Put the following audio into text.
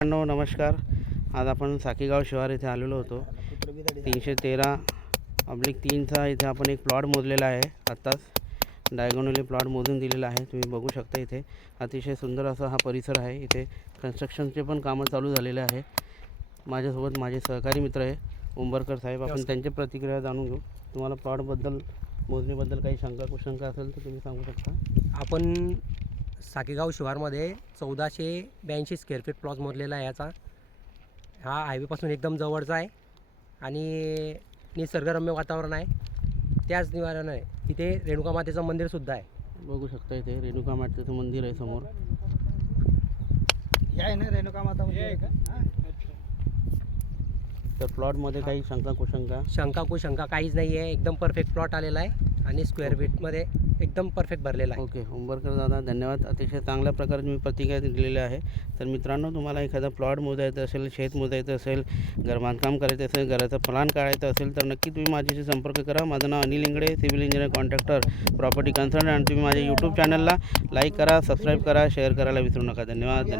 नमस्कार. आज आपण साकीगाव शिवार इथे आलेलो होतो. 313/3चा इथे आपण एक प्लॉट मोजलेला आहे. आत्ताच डायगोनली प्लॉट मोजून दिलेला आहे. तुम्ही बघू शकता इथे अतिशय सुंदर असा हा परिसर आहे. इथे कन्स्ट्रक्शनचे पण कामं चालू झालेले आहे. माझ्यासोबत माझे सहकारी मित्र आहे उंबरकर साहेब. आपण त्यांची प्रतिक्रिया जाणून घेऊ. तुम्हाला प्लॉटबद्दल मोजणीबद्दल काही शंका कुशंका असेल तर तुम्ही सांगू शकता. आपण साकीगाव शिवारमध्ये 1482 स्क्वेअर फीट प्लॉट मोजलेला आहे. हा हायवेपासून एकदम जवळचा आहे आणि निसर्गरम्य वातावरण आहे. त्याच निवारण आहे इथे रेणुका मातेचं मंदिरसुद्धा आहे. बघू शकता इथे रेणुका मातेचं मंदिर आहे समोर. आहे ना रेणुका माता आहे का? तर प्लॉटमध्ये काही शंका शंका काहीच नाही आहे. एकदम परफेक्ट प्लॉट आलेला आहे आणि स्क्वेअर फीटमध्ये एकदम परफेक्ट भरलेला आहे. ओके. उंबरकर दादा धन्यवाद. अतिशय चांगल्या प्रकारे तुम्ही प्रतिक्रिया दिलेल्या आहे. तर मित्रांनो, तुम्हाला एखादा प्लॉट मोजायचं असेल, शेत मोजायचं असेल, घर बांधकाम करायचं असेल, घराचं प्लॅन काढायचं असेल तर नक्की तुम्ही माझ्याशी संपर्क करा. माझं नाव Anil Ingade, civil engineer contractor, property consultant. आणि तुम्ही माझ्या यूट्यूब चॅनलला लाईक करा, सबस्क्राईब करा, शेअर करायला विसरू नका. धन्यवाद.